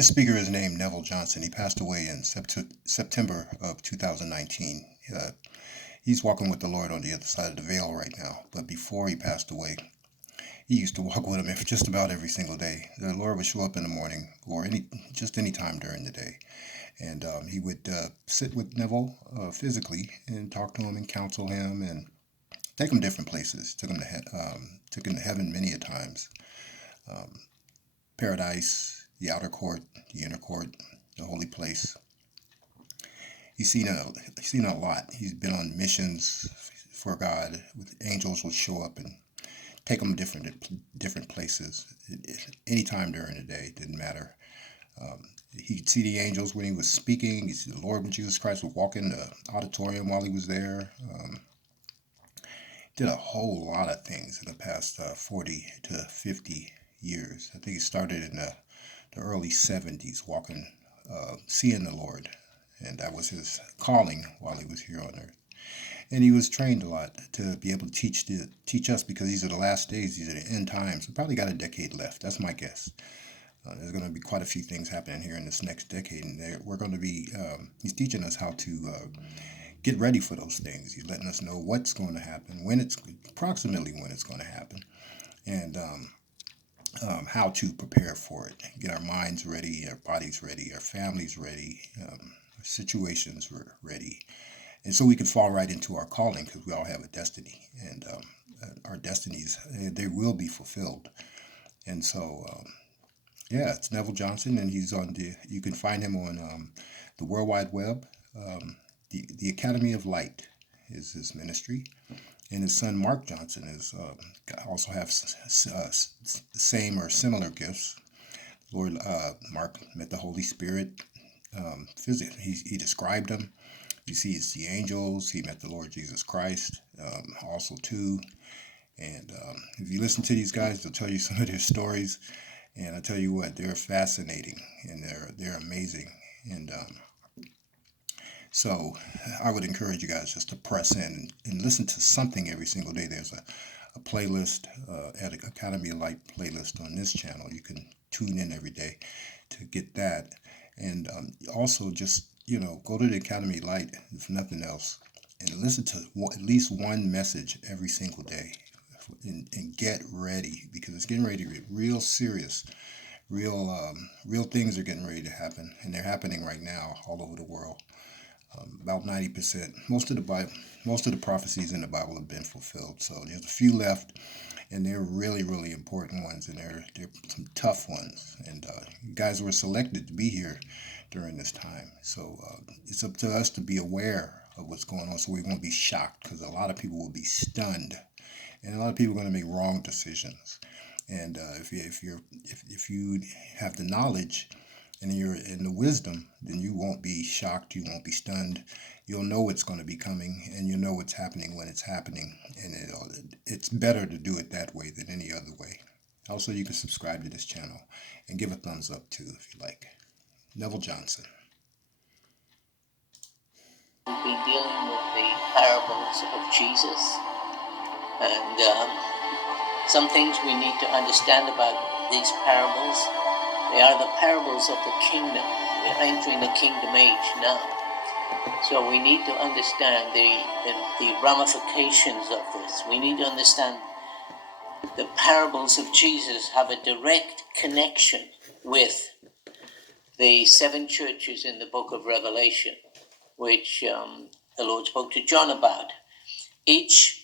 This speaker is named Neville Johnson. He passed away in September of 2019. He's walking with the Lord on the other side of the veil right now. But before he passed away, he used to walk with him just about every single day. The Lord would show up in the morning or any time during the day. And he would sit with Neville physically and talk to him and counsel him and take him different places. Took him to heaven many a times. Paradise, the outer court, the inner court, the holy place. He's seen a lot. He's been on missions for God. Angels will show up and take him different places anytime during the day. Didn't matter. He could see the angels when he was speaking. He see the Lord Jesus Christ would walk in the auditorium while he was there. Did a whole lot of things in the past 40 to 50 years. I think he started in the early 70s, seeing the Lord. And that was his calling while he was here on earth. And he was trained a lot to be able to teach us, because these are the last days, these are the end times. We probably got a decade left. That's my guess. There's going to be quite a few things happening here in this next decade, and we're going to be. He's teaching us how to get ready for those things. He's letting us know what's going to happen, approximately when it's going to happen, and how to prepare for it. Get our minds ready, our bodies ready, our families ready, our situations ready, and so we can fall right into our calling, because we all have a destiny, and our destinies, they will be fulfilled. And so. Yeah, it's Neville Johnson, and you can find him on the World Wide Web. The Academy of Light is his ministry, and his son Mark Johnson also have same or similar gifts. Lord Mark met the Holy Spirit physically. He described them. You see, it's the angels. He met the Lord Jesus Christ also too. And if you listen to these guys, they'll tell you some of their stories. And I tell you what, they're fascinating, and they're amazing. And so I would encourage you guys just to press in and listen to something every single day. There's a playlist, at Academy of Light playlist on this channel. You can tune in every day to get that. And also just, go to the Academy of Light, if nothing else, and listen to at least one message every single day. And get ready, because it's getting ready to get real serious. Real things are getting ready to happen, and they're happening right now all over the world. About 90%. Most of the prophecies in the Bible have been fulfilled. So there's a few left, and they're really, really important ones, and they're some tough ones. And you guys were selected to be here during this time. So it's up to us to be aware of what's going on, so we won't be shocked, because a lot of people will be stunned. And a lot of people are going to make wrong decisions. And if you have the knowledge and you're in the wisdom, then you won't be shocked. You won't be stunned. You'll know it's going to be coming, and you'll know what's happening when it's happening. And it's better to do it that way than any other way. Also, you can subscribe to this channel and give a thumbs up too if you like. Neville Johnson. We'll be dealing with the parables of Jesus. And some things we need to understand about these parables. They are the parables of the kingdom. We're entering the kingdom age now. So we need to understand the ramifications of this. We need to understand the parables of Jesus have a direct connection with the 7 churches in the book of Revelation, which the Lord spoke to John about. Each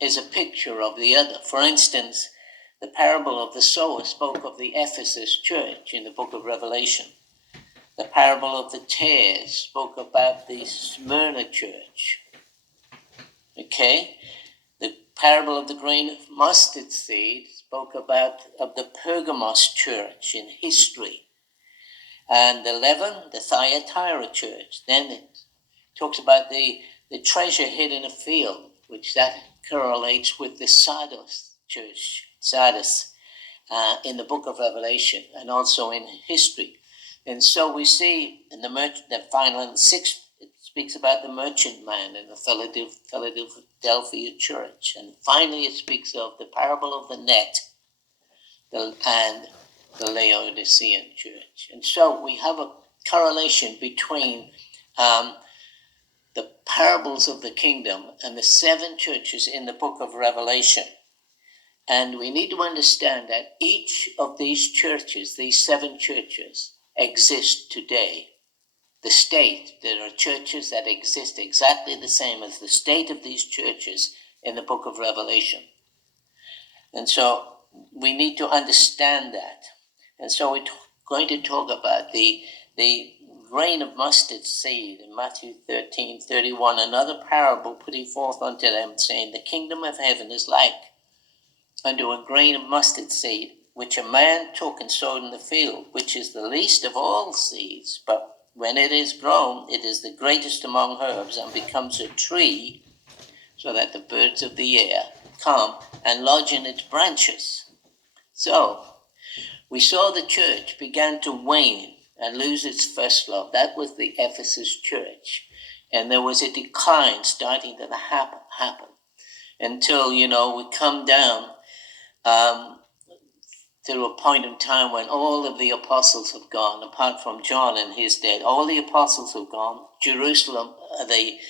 is a picture of the other. For instance, the parable of the sower spoke of the Ephesus church in the book of Revelation. The parable of the tares spoke about the Smyrna church. Okay? The parable of the grain of mustard seed spoke about of the Pergamos church in history. And the leaven, the Thyatira church. Then it talks about the treasure hid in a field, which that correlates with the Sardis church, in the book of Revelation, and also in history. And so we see in the final 6, it speaks about the merchant man in the Philadelphia church. And finally it speaks of the parable of the net and the Laodicean church. And so we have a correlation between the parables of the kingdom and the 7 churches in the book of Revelation. And we need to understand that each of these churches, these 7 churches, exist today. The state, there are churches that exist exactly the same as the state of these churches in the book of Revelation. And so we need to understand that. And so we're going to talk about the grain of mustard seed in Matthew 13:31, another parable putting forth unto them, saying, the kingdom of heaven is like unto a grain of mustard seed, which a man took and sowed in the field, which is the least of all seeds, but when it is grown, it is the greatest among herbs, and becomes a tree, so that the birds of the air come and lodge in its branches. So, we saw the church began to wane and lose its first love. That was the Ephesus church. And there was a decline starting to happen until, we come down to a point in time when all of the apostles have gone, apart from John and his dead. All the apostles have gone. Jerusalem, they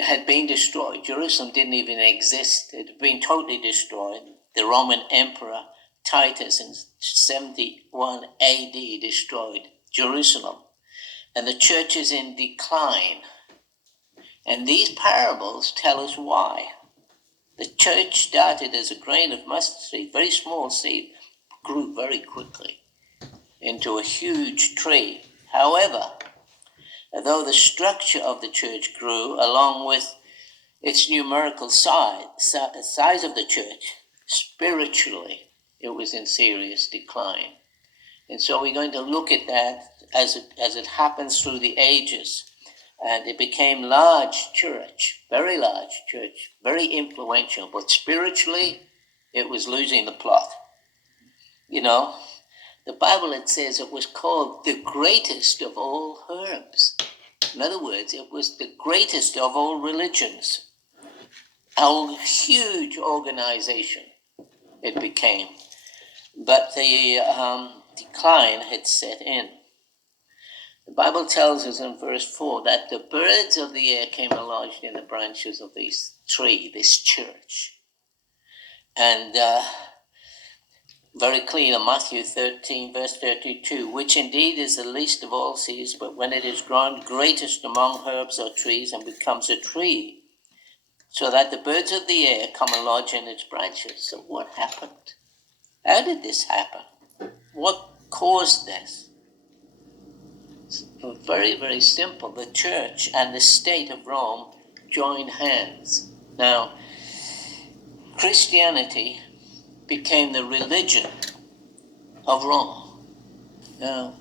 had been destroyed. Jerusalem didn't even exist. It had been totally destroyed. The Roman Emperor Titus in 71 AD destroyed Jerusalem. And the church is in decline. And these parables tell us why. The church started as a grain of mustard seed, very small seed, grew very quickly into a huge tree. However, though the structure of the church grew along with its numerical size of the church, spiritually it was in serious decline. And so we're going to look at that as it happens through the ages. And it became large church, very influential, but spiritually it was losing the plot. The Bible, it says it was called the greatest of all herbs. In other words, it was the greatest of all religions. A huge organization it became. But the decline had set in. The Bible tells us in verse 4 that the birds of the air came and lodged in the branches of this tree, this church. And very clear in Matthew 13, verse 32, which indeed is the least of all seeds, but when it is grown, greatest among herbs or trees, and becomes a tree, so that the birds of the air come and lodge in its branches. So what happened? How did this happen? What caused this? It's very, very simple. The church and the state of Rome joined hands. Now, Christianity became the religion of Rome. Now,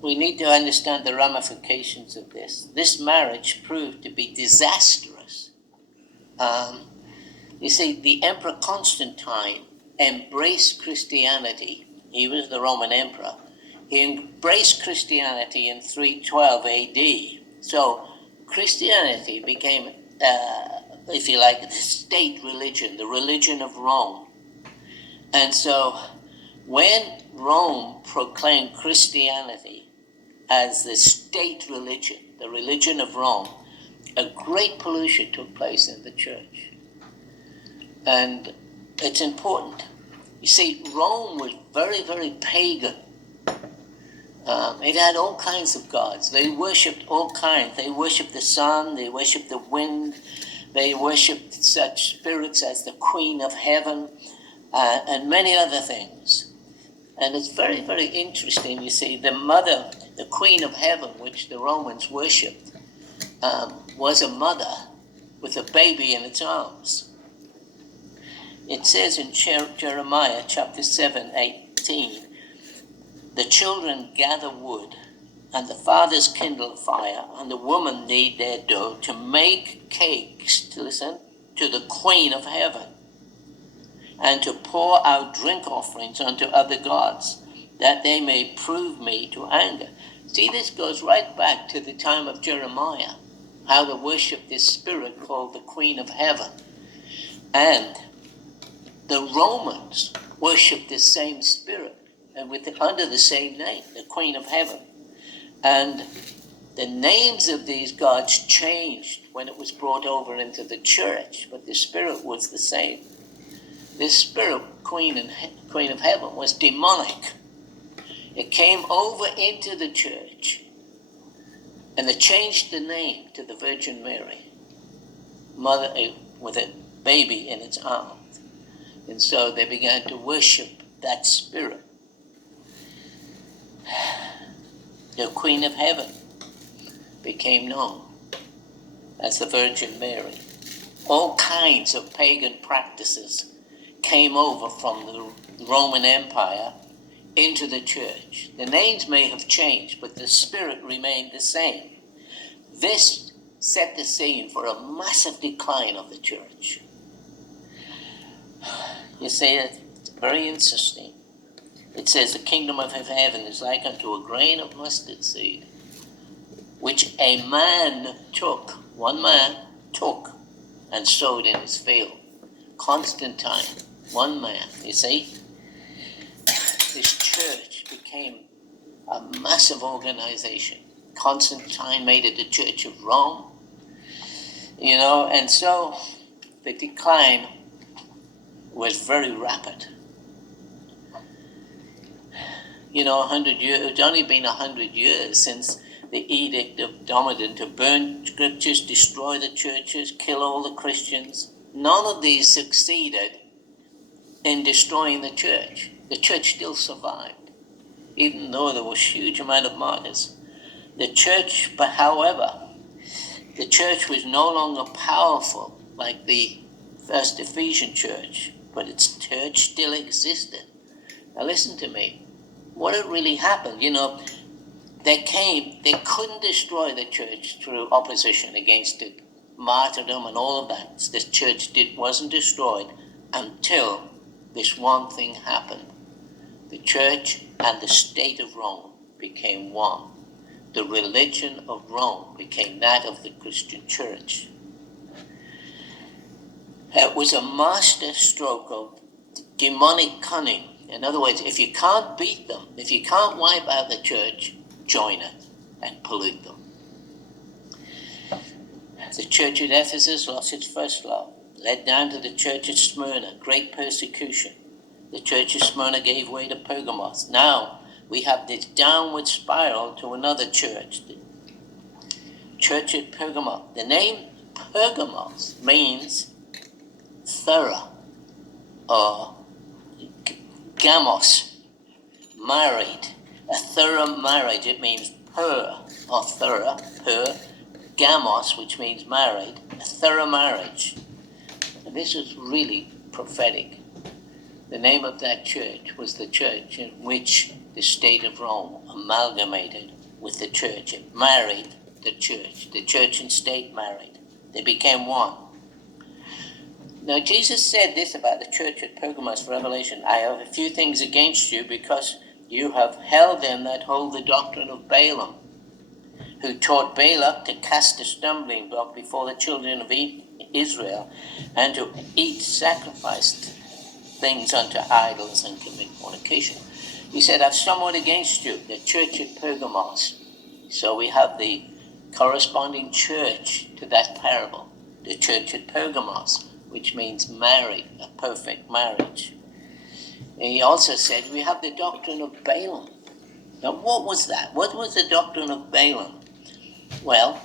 we need to understand the ramifications of this. This marriage proved to be disastrous. You see, the Emperor Constantine embraced Christianity. He was the Roman emperor. He embraced Christianity in 312 AD. So Christianity became, if you like, the state religion, the religion of Rome. And so when Rome proclaimed Christianity as the state religion, the religion of Rome, a great pollution took place in the church. And it's important. You see, Rome was very, very pagan. It had all kinds of gods. They worshipped all kinds. They worshipped the sun, they worshipped the wind, they worshipped such spirits as the Queen of Heaven, and many other things. And it's very, very interesting, you see, the mother, the Queen of Heaven, which the Romans worshipped, was a mother with a baby in its arms. It says in Jeremiah chapter 7:18, the children gather wood, and the fathers kindle a fire, and the women knead their dough to make cakes, to listen, to the Queen of Heaven, and to pour out drink offerings unto other gods, that they may prove me to anger. See, this goes right back to the time of Jeremiah, how to worship this spirit called the Queen of Heaven. And the Romans worshipped this same spirit. under the same name, the Queen of Heaven. And the names of these gods changed when it was brought over into the church, but the spirit was the same. This spirit, Queen of Heaven, was demonic. It came over into the church, and they changed the name to the Virgin Mary, mother with a baby in its arms. And so they began to worship that spirit. The Queen of Heaven became known as the Virgin Mary. All kinds of pagan practices came over from the Roman Empire into the church. The names may have changed, but the spirit remained the same. This set the scene for a massive decline of the church. You see, it's very interesting. It says the kingdom of heaven is like unto a grain of mustard seed, which a man took, one man took, and sowed in his field. Constantine, one man, you see. This church became a massive organization. Constantine made it the Church of Rome, and so the decline was very rapid. 100 years, it's only been 100 years since the edict of Domitian to burn scriptures, destroy the churches, kill all the Christians. None of these succeeded in destroying the church. The church still survived, even though there was a huge amount of martyrs. The church, but however, the church was no longer powerful like the first Ephesian church, but its church still existed. Now listen to me. What had really happened, they couldn't destroy the church through opposition against it, martyrdom and all of that. The church wasn't destroyed until this one thing happened. The church and the state of Rome became one. The religion of Rome became that of the Christian church. It was a master stroke of demonic cunning. In other words, if you can't beat them, if you can't wipe out the church, join it and pollute them. The church at Ephesus lost its first love, led down to the church at Smyrna, great persecution. The church of Smyrna gave way to Pergamos. Now we have this downward spiral to another church, the church at Pergamos. The name Pergamos means thorough or gamos, married. A thorough marriage, it means per or thorough, per, gamos, which means married, a thorough marriage. And this is really prophetic. The name of that church was the church in which the state of Rome amalgamated with the church. It married the church and state married. They became one. Now Jesus said this about the church at Pergamos, Revelation, I have a few things against you because you have held them that hold the doctrine of Balaam, who taught Balak to cast a stumbling block before the children of Israel and to eat sacrificed things unto idols and commit fornication. He said, I've somewhat against you, the church at Pergamos. So we have the corresponding church to that parable, the church at Pergamos, which means married, a perfect marriage. And he also said we have the doctrine of Balaam. Now what was that? What was the doctrine of Balaam? Well,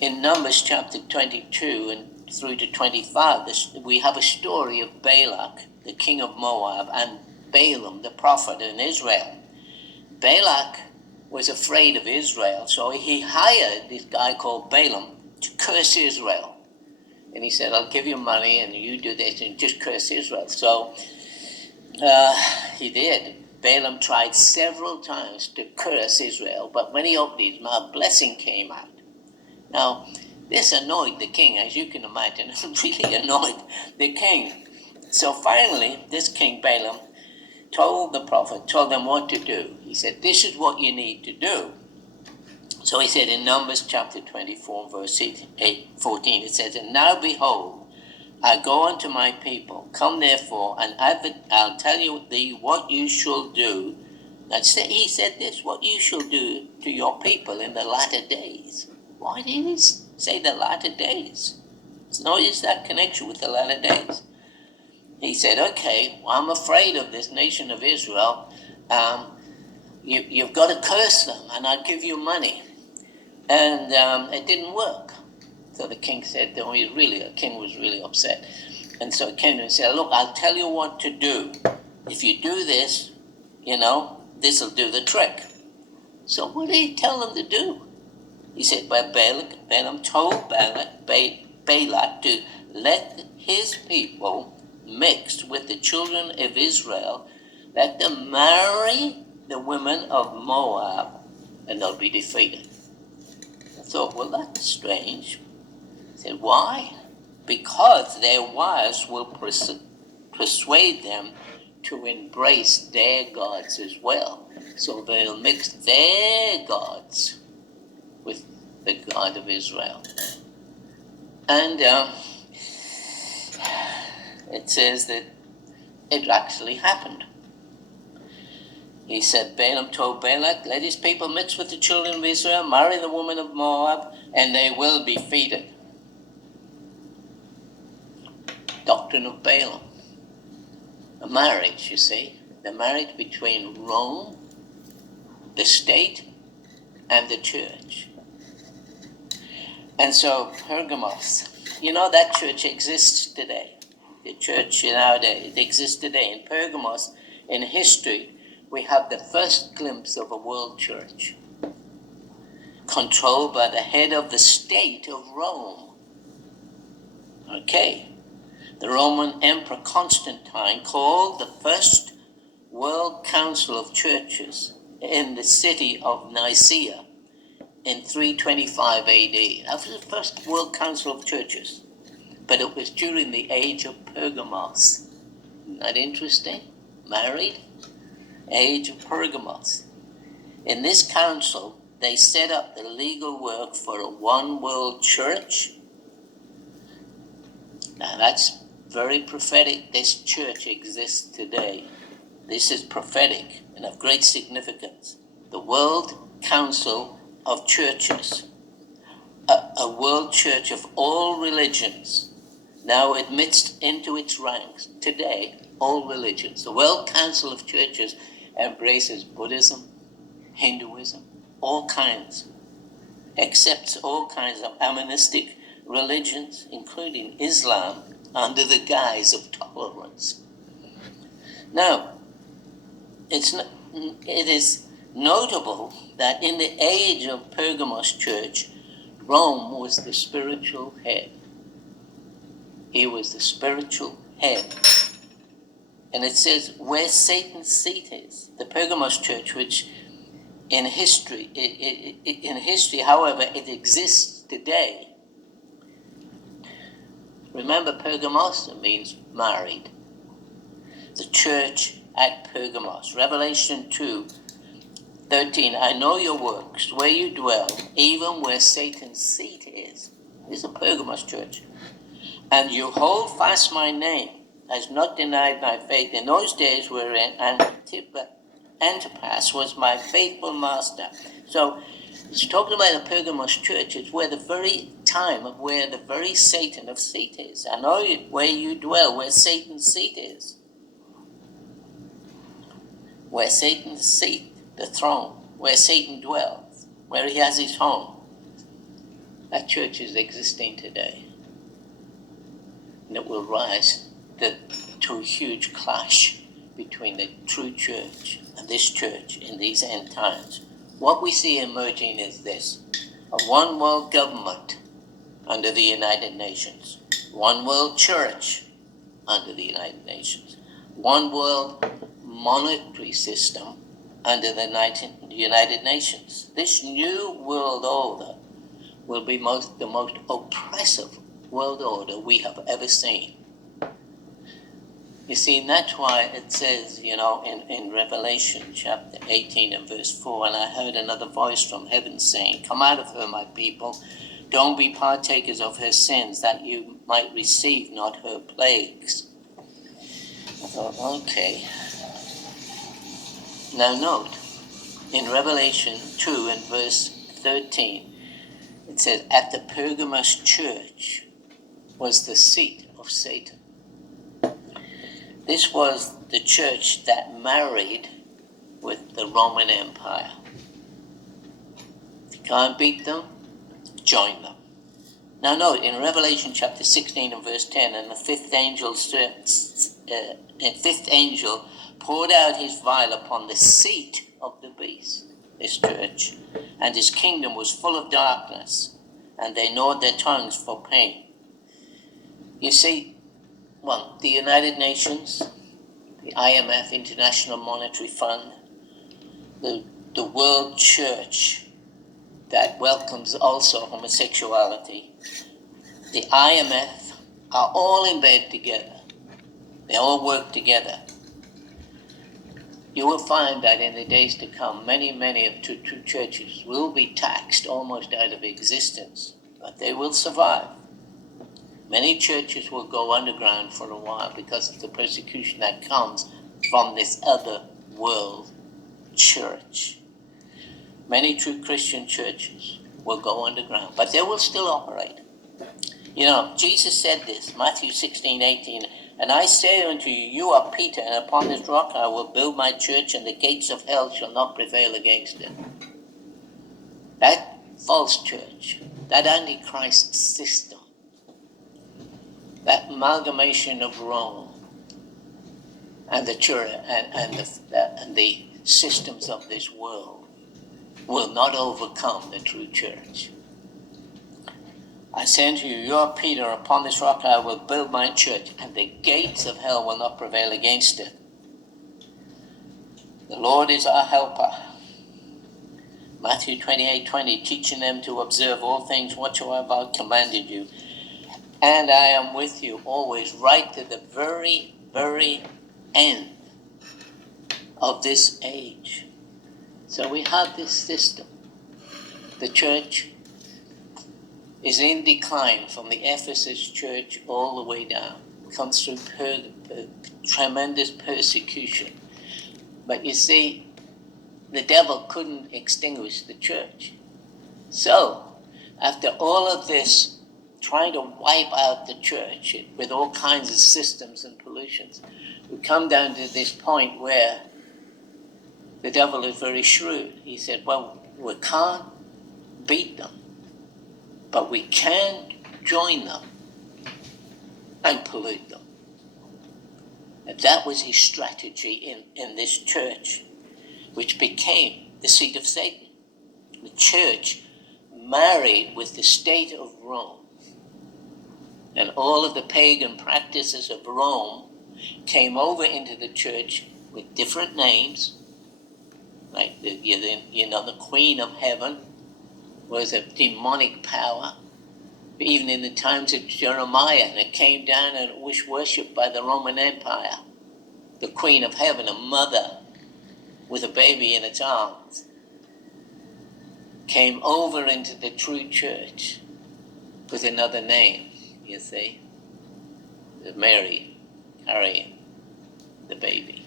in Numbers chapter 22 and through to 25, we have a story of Balak, the king of Moab, and Balaam, the prophet in Israel. Balak was afraid of Israel, so he hired this guy called Balaam to curse Israel. And he said, I'll give you money and you do this and just curse Israel. So he did. Balaam tried several times to curse Israel, but when he opened his mouth, blessing came out. Now, this annoyed the king, as you can imagine. It really annoyed the king. So finally, this king Balaam told them what to do. He said, this is what you need to do. So he said in Numbers chapter 24, verse 14, it says, and now behold, I go unto my people. Come therefore, and I'll tell you thee what you shall do. He said this, what you shall do to your people in the latter days. Why did he say the latter days? Notice that connection with the latter days. He said, okay, well, I'm afraid of this nation of Israel. You've got to curse them, and I'll give you money. And it didn't work. So the king said, the king was really upset. And so he came to him and said, look, I'll tell you what to do. If you do this, this will do the trick. So what did he tell them to do? He said, Balaam told Balak to let his people mix with the children of Israel, let them marry the women of Moab, and they'll be defeated. I thought, well, that's strange. He said, why? Because their wives will persuade them to embrace their gods as well. So they'll mix their gods with the God of Israel. And it says that it actually happened. He said, Balaam told Balak, let his people mix with the children of Israel, marry the woman of Moab, and they will be defeated. Doctrine of Balaam. A marriage, you see. The marriage between Rome, the state, and the church. And so Pergamos, that church exists today. The church nowadays, it exists today. In Pergamos, in history, we have the first glimpse of a world church controlled by the head of the state of Rome. Okay. The Roman Emperor Constantine called the first World Council of Churches in the city of Nicaea in 325 AD. That was the first World Council of Churches. But it was during the age of Pergamos. Isn't that interesting? Married? Age of Pergamos. In this council, they set up the legal work for a one world church. Now that's very prophetic. This church exists today. This is prophetic and of great significance. The World Council of Churches, a world church of all religions, now admits into its ranks today all religions. The World Council of Churches embraces Buddhism, Hinduism, all kinds, accepts all kinds of animistic religions, including Islam, under the guise of tolerance. Now, it is notable that in the age of Pergamos church, Rome was the spiritual head. He was the spiritual head. And it says where Satan's seat is. The Pergamos church, which in history, however, it exists today. Remember, Pergamos means married. The church at Pergamos. Revelation 2:13. I know your works, where you dwell, even where Satan's seat is. This is a Pergamos church. And you hold fast my name, has not denied my faith. In those days wherein Antipas was my faithful master. So it's talking about the Pergamos church. It's where the very time of where the very Satan of seat is. I know where you dwell, where Satan's seat is. Where Satan's seat, the throne, where Satan dwells, where he has his home. That church is existing today. And it will rise to a huge clash between the true church and this church in these end times. What we see emerging is this: a one world government under the United Nations, one world church under the United Nations, one world monetary system under the United Nations. This new world order will be the most oppressive world order we have ever seen. You see, and that's why it says, in Revelation chapter 18 and verse 4, and I heard another voice from heaven saying, come out of her, my people, Don't be partakers of her sins, that you might receive not her plagues. I thought, okay. Now note, in Revelation 2 and verse 13, it says, at the Pergamos church was the seat of Satan. This was the church that married with the Roman Empire. If you can't beat them, join them. Now note, in Revelation chapter 16 and verse 10, and the fifth angel poured out his vial upon the seat of the beast, this church, and his kingdom was full of darkness, and they gnawed their tongues for pain. You see, well, the United Nations, the IMF, International Monetary Fund, the World Church that welcomes also homosexuality, the IMF are all in bed together. They all work together. You will find that in the days to come, many of true churches will be taxed almost out of existence, but they will survive. Many churches will go underground for a while because of the persecution that comes from this other world church. Many true Christian churches will go underground, but they will still operate. You know, Jesus said this, Matthew 16:18, and I say unto you, you are Peter, and upon this rock I will build my church, and the gates of hell shall not prevail against it. That false church, that Antichrist system, that amalgamation of Rome and the church and the systems of this world will not overcome the true church. I say unto you, you are Peter, upon this rock I will build my church, and the gates of hell will not prevail against it. The Lord is our helper. Matthew 28:20, teaching them to observe all things whatsoever I have commanded you. And I am with you always, right to the very, very end of this age. So we have this system. The church is in decline from the Ephesus church all the way down. Comes through tremendous persecution. But you see, the devil couldn't extinguish the church. So, after all of this trying to wipe out the church with all kinds of systems and pollutions, we come down to this point where the devil is very shrewd. He said, well, we can't beat them, but we can join them and pollute them. And that was his strategy in this church, which became the seat of Satan. The church married with the state of Rome. And all of the pagan practices of Rome came over into the church with different names. Like the Queen of Heaven was a demonic power. Even in the times of Jeremiah, and it came down and was worshipped by the Roman Empire. The Queen of Heaven, a mother with a baby in its arms, came over into the true church with another name, you see. Mary carrying the baby.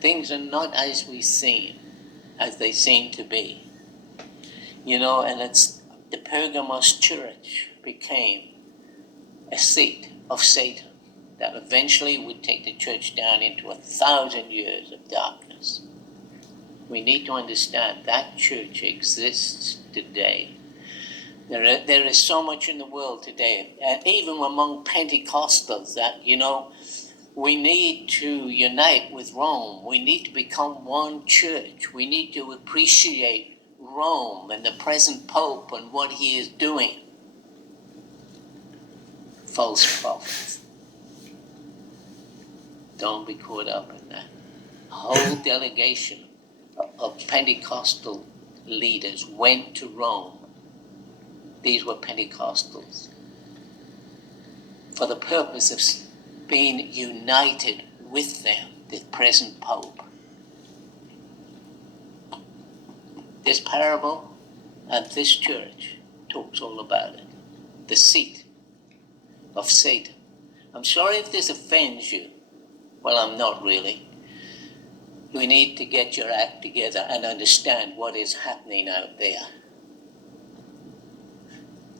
Things are not as they seem to be. You know, and it's the Pergamos church became a seat of Satan that eventually would take the church down into 1,000 years of darkness. We need to understand that church exists today. There is so much in the world today, and even among Pentecostals, that, you know, we need to unite with Rome. We need to become one church. We need to appreciate Rome and the present Pope and what he is doing. False prophets. Don't be caught up in that. A whole delegation of Pentecostal leaders went to Rome. These were Pentecostals. For the purpose of being united with them, the present Pope. This parable and this church talks all about it. The seat of Satan. I'm sorry if this offends you. Well, I'm not really. We need to get your act together and understand what is happening out there.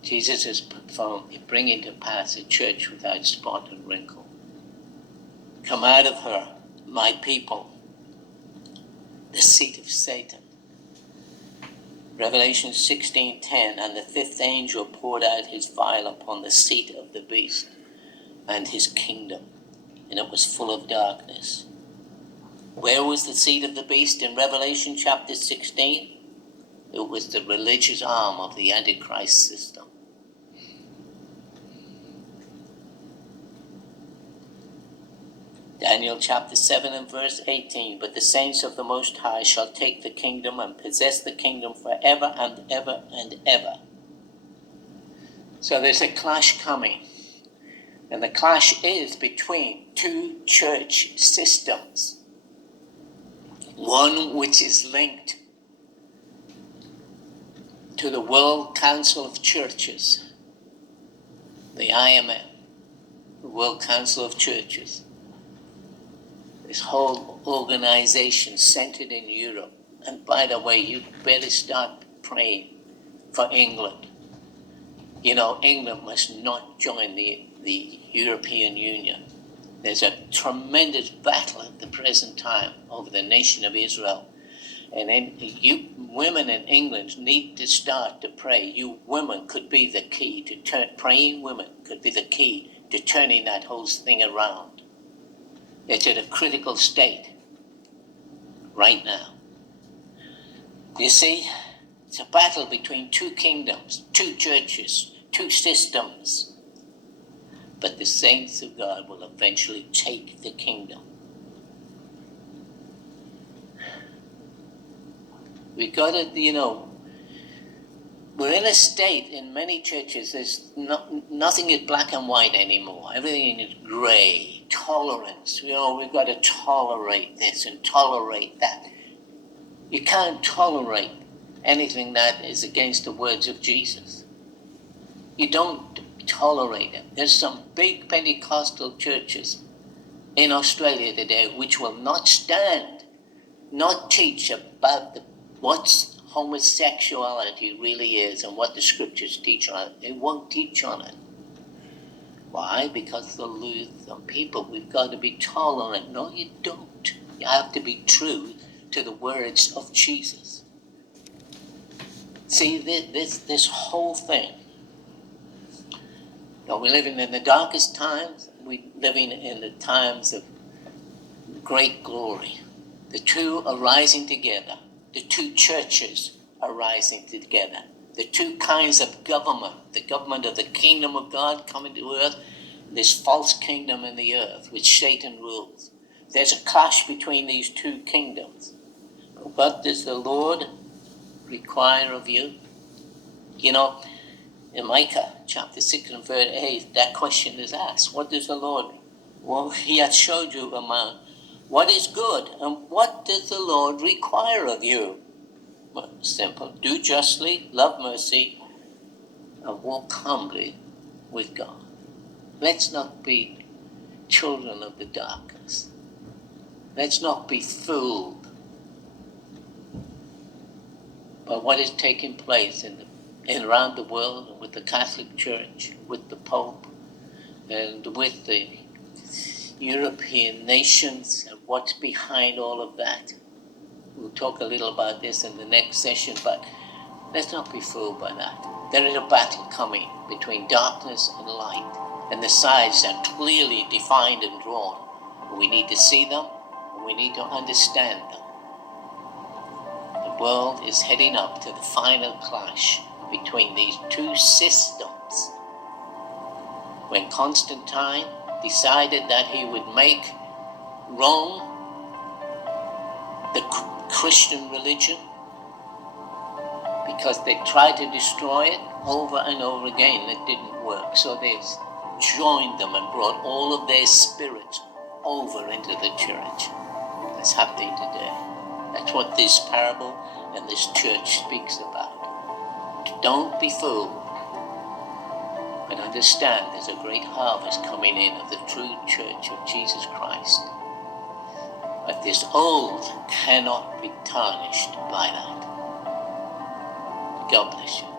Jesus is bringing to pass a church without spot and wrinkle. Come out of her, my people, the seat of Satan. Revelation 16:10, and the fifth angel poured out his vial upon the seat of the beast and his kingdom, and it was full of darkness. Where was the seat of the beast in Revelation chapter 16? It was the religious arm of the Antichrist system. Daniel chapter 7 and verse 18, but the saints of the Most High shall take the kingdom and possess the kingdom forever and ever and ever. So there's a clash coming. And the clash is between two church systems. One which is linked to the World Council of Churches, the IMF, the World Council of Churches. This whole organization centered in Europe. And by the way, you better start praying for England. You know, England must not join the European Union. There's a tremendous battle at the present time over the nation of Israel. And then you women in England need to start to pray. You women could be the key to praying women could be the key to turning that whole thing around. It's at a critical state right now. You see, it's a battle between two kingdoms, two churches, two systems. But the saints of God will eventually take the kingdom. We've got to, we're in a state in many churches, there's nothing is black and white anymore. Everything is gray, tolerance. We've got to tolerate this and tolerate that. You can't tolerate anything that is against the words of Jesus. You don't tolerate it. There's some big Pentecostal churches in Australia today which will not stand, not teach about what homosexuality really is and what the scriptures teach on it. They won't teach on it. Why? Because they'll lose some people. We've got to be tolerant. No, you don't. You have to be true to the words of Jesus. See, this whole thing. We're living in the darkest times. We're living in the times of great glory. The two are rising together. The two churches are rising together. The two kinds of government, the government of the kingdom of God coming to earth, this false kingdom in the earth which Satan rules. There's a clash between these two kingdoms. What does the Lord require of you? In Micah chapter 6 and verse 8, that question is asked. What does the Lord? Well, he has showed you among what is good, and what does the Lord require of you? Well, simple. Do justly, love mercy, and walk humbly with God. Let's not be children of the darkness. Let's not be fooled by what is taking place around the world, with the Catholic Church, with the Pope, and with the European nations, and what's behind all of that. We'll talk a little about this in the next session, but let's not be fooled by that. There is a battle coming between darkness and light, and the sides are clearly defined and drawn. We need to see them, and we need to understand them. The world is heading up to the final clash between these two systems. When Constantine decided that he would make Rome the Christian religion, because they tried to destroy it over and over again, it didn't work. So they joined them and brought all of their spirits over into the church. That's happening today. That's what this parable and this church speaks about. Don't be fooled, but understand there's a great harvest coming in of the true church of Jesus Christ. But this old cannot be tarnished by that. God bless you.